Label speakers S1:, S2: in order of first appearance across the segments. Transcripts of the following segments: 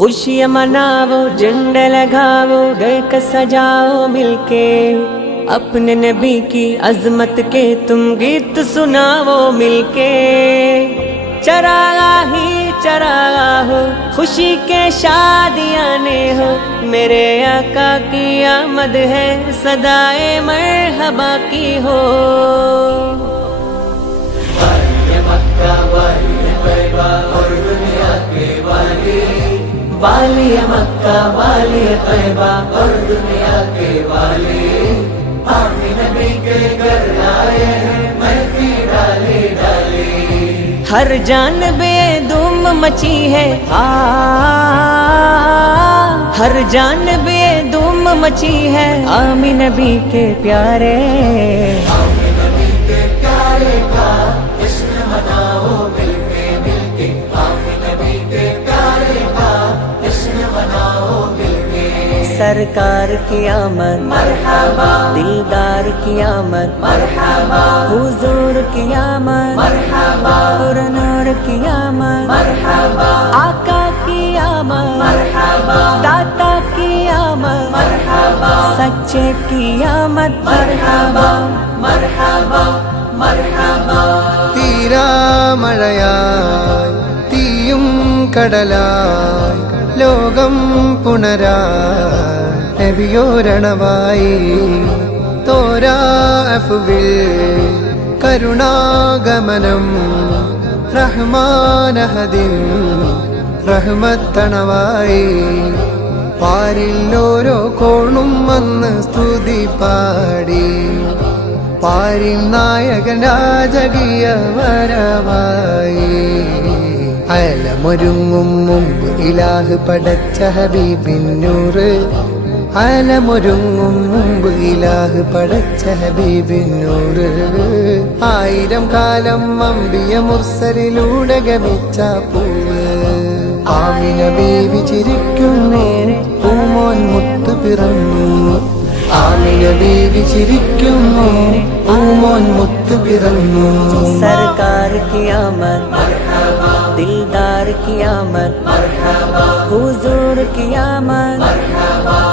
S1: खुशियाँ मनाओ झंड लगाओ घर का सजाओ मिलके। अपने नबी की अजमत के तुम गीत सुनाओ मिलके। चरागा ही चरागा हो, खुशी के शादियाँ ने हो। मेरे आका की आमद है, सदाए मरहबा की हो। मक्का वाली तैबा, और दुनिया के हर जानबे धूम मची है आ हर जानबे धूम मची है आमी नबी के प्यारे। सरकार की आमद मरहबा दिलदार की आमद मरहबा हुजूर की आमद मरहबा नूर की आमद मरहबा आका की आमद मरहबा दाता की आमद मरहबा सच्चे की आमद मरहबा मरहबा मरहबा
S2: തീരാമഴയായി തീയും കടലായി ലോകം പുണരായി തോരാ തോരാഫുവിൽ കരുണാഗമനം റഹ്മാനഹദിൻ റഹ്മത്തണവായി. പാരിൽ ഓരോ കോണും വന്ന് സ്തുതി പാടി. പാരിൽ നായകൻ വരവായി. അലമൊരുങ്ങും മുമ്പ് ഇലാഹ് പടച്ച ഹബീബിന്നൂറ് അലമൊരുങ്ങും മുമ്പ് ഇലാഹ് പടച്ച ഹബീബിന്നൂറ് ആയിരം കാലം അമ്പിയ മുർസലിലൂടെ ഗമിച്ച പൂവ്. ആമിന ബീവി ചിരിക്കുന്നേ പൂമോൻ മുത്തു പിറന്നു. ആമിന ബീവി ചിരിക്കുന്നു പൂമോൻ മുത്തു പിറന്നു.
S1: സർക്കാർ കിയാമത് दिलदार की आमद हुजूर की आमद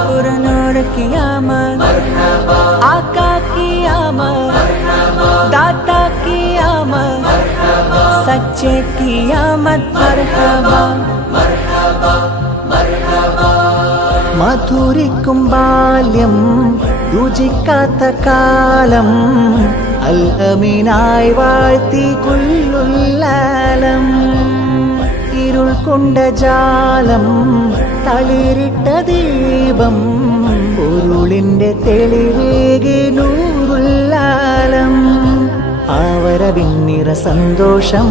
S1: पुरनूर की आमद आका की आमद दाता की आमद सच्चे की आमद मरहबा
S2: മധുരിക്കും ബാല്യം രുചിക്കാത്ത കാലം അൽ വാഴ്ത്തി കൊള്ളുല്ലാലം ഇരുൾ കൊണ്ട ജാലം തളിരിട്ട ദീപം ഉരുളിന്റെ തെളിവേകി നൂറുല്ലാലം ആവരവിന്നിറ സന്തോഷം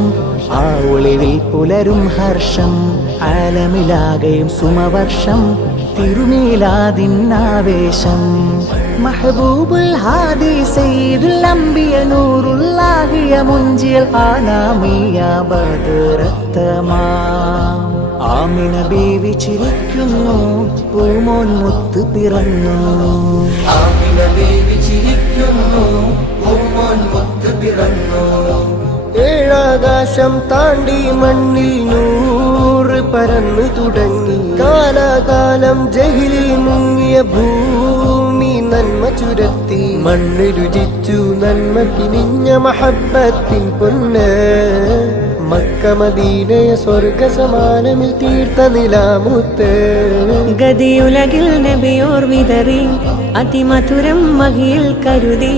S2: ആ ഒളിവിൽ പുലരും ഹർഷം ആലമിലാകയും സുമവർഷം തിരുമേലാതിന്നാവേശം മഹബൂബുൽ ഹാദി സയ്യിദുൽ അംബിയ നൂറുല്ലാഹിയ മുഞ്ചിയൽ ആനാമിയ ബദറത്തമാ ആമിന ബീവി ചിരിക്കുന്നു പൂമോൻ മുത്ത് പിറന്നു. ആമിണ ബീവി ചിരിക്കുന്നു പൂമോൻ മുത്ത് പിറന്നു. ഏഴാകാശം താണ്ടി മണ്ണിൽ നൂറ് പരന്നു തുടങ്ങി. കാലാകാലം ജഹിലിൽ മുങ്ങിയ ഭൂമി നന്മ ചുരത്തി. മണ്ണ് രുചിച്ചു നന്മ കിനിഞ്ഞ മഹബത്തിൻ പൊന്ന്. മക്ക മദീനയ സ്വർഗ സമാനമിൽ തീർത്ത നിലാമുത്ത്.
S1: ഗതിയുലകിൽ നബിയോർ വിതറി അതിമധുരം മഹിയിൽ കരുതി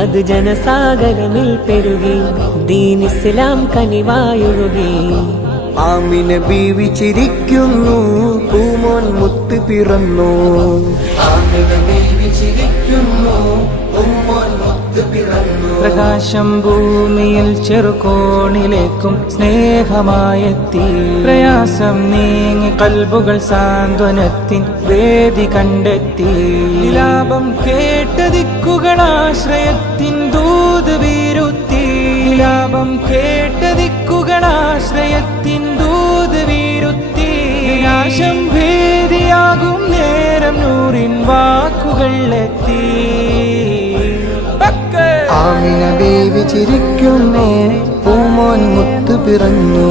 S1: അത് ജനസാഗരമിൽ പെരുകി ദീൻ ഇസ്ലാം കനിവായൊഴുകി.
S2: ആമിന ബീവി ചിരിക്കുന്നു പൂമോൻ മുത്ത് പിറന്നു. ആമിന ബീവി ചിരിക്കുന്നു പൂമോൻ
S3: പ്രകാശം ഭൂമിയിൽ ചെറുകോണിലേക്കും സ്നേഹമായെത്തി. പ്രയാസം നീങ്ങി കൽബുകൾ സാന്ത്വനത്തിൻ വേദി കണ്ടെത്തി. ലാഭം കേട്ട ദിക്കുകളാശ്രയത്തിൻ ദൂത് വീരുത്തി. ലാഭം കേട്ട ദിക്കുകളാശ്രയത്തിൻ ദൂത് വീരുത്തി. നാശം ഭേദിയാകും നേരം നൂറിൻ വാക്കുകൾ എത്തി
S2: ആമിന ബേബി ചിരിക്കുന്നു പൂമോൻ മുത്ത് പിറന്നു.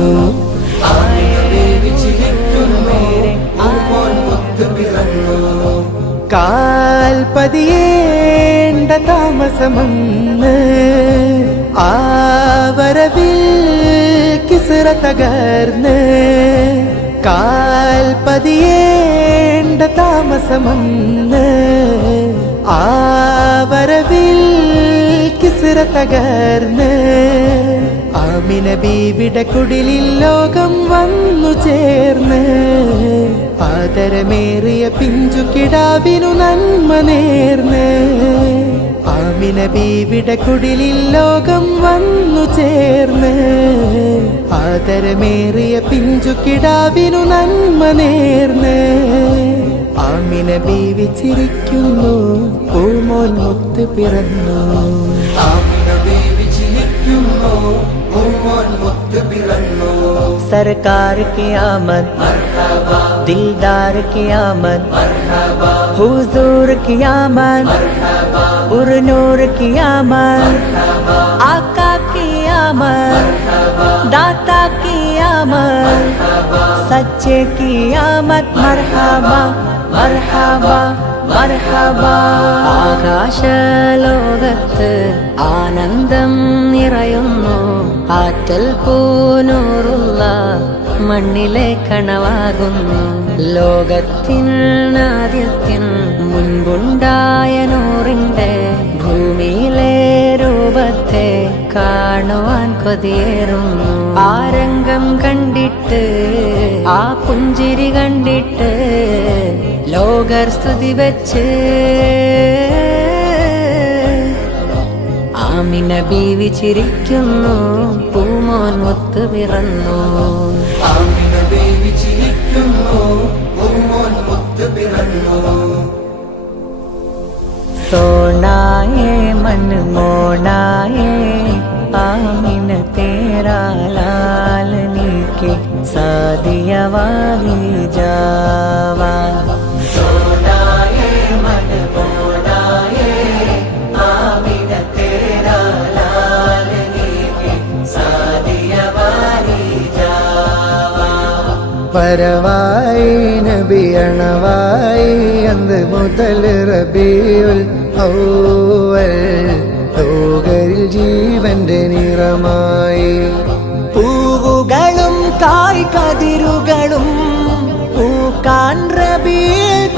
S3: കാൽപതിയേണ്ട താമസമന്ന് ആവരവിൽ കിസിറ തകർന്ന് കാൽപതിയേണ്ട താമസമന്ന് ആവരവിൽ കിസറ തകർന്ന്. ആമിന ബീവിട കുടിലിൽ ലോകം വന്നു ചേർന്ന്. ആദരമേറിയ പിഞ്ചു കിടാവിനു നന്മ നേർന്ന്. ആമിന ബീവിട കുടിലിൽ ലോകം വന്നു ചേർന്ന്. ആദരമേറിയ പിഞ്ചു കിടാവിനു നന്മ നേർന്ന്. ആമിന ബീവി പൂമോൻ മുത്ത് പിറന്നു.
S1: सरकार की आमद दिलदार की आमद हुजूर की आमद पुरनूर की आमद आका की आमद दाता की आमद सच्चे की आमद मरहबा मरहबा ആകാശലോകത്ത് ആനന്ദം നിറയുന്നു. ആറ്റൽ പൂനൂറുള്ള മണ്ണിലെ കണവാകുന്നു. ലോകത്തിൻ ആദ്യത്തിൻ മുൻപുണ്ടായ നൂറിന്റെ ഭൂമിയിലെ രൂപത്തെ കാണുവാൻ കൊതിയേറുന്നു ആ രംഗം കണ്ടിട്ട് ആ പുഞ്ചിരി കണ്ടിട്ട് ലോകർ സ്തുതി വെച്ച്. ആമിന ബീവി ചിരിക്കുന്നു പൂമോൻ മുത്ത് പിറന്നു. लालनी के सादिया वाली जावा सोनाए मन मोनाए आमिन तेरा लालनी के सादिया वाली जावा
S2: വരവായി നബി അണവായി അന്ന് മുതൽ റബിയുൽ ഔവൽ ലോകരിൽ ജീവന്റെ നിറമായി.
S1: പൂവുകളും കായ് കതിരുകളും പൂക്കാൻ റബി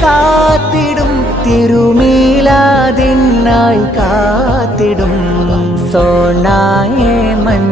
S1: കാത്തിടും തിരുമീലാതിനായി കാത്തിടും. സോണായേ മൻ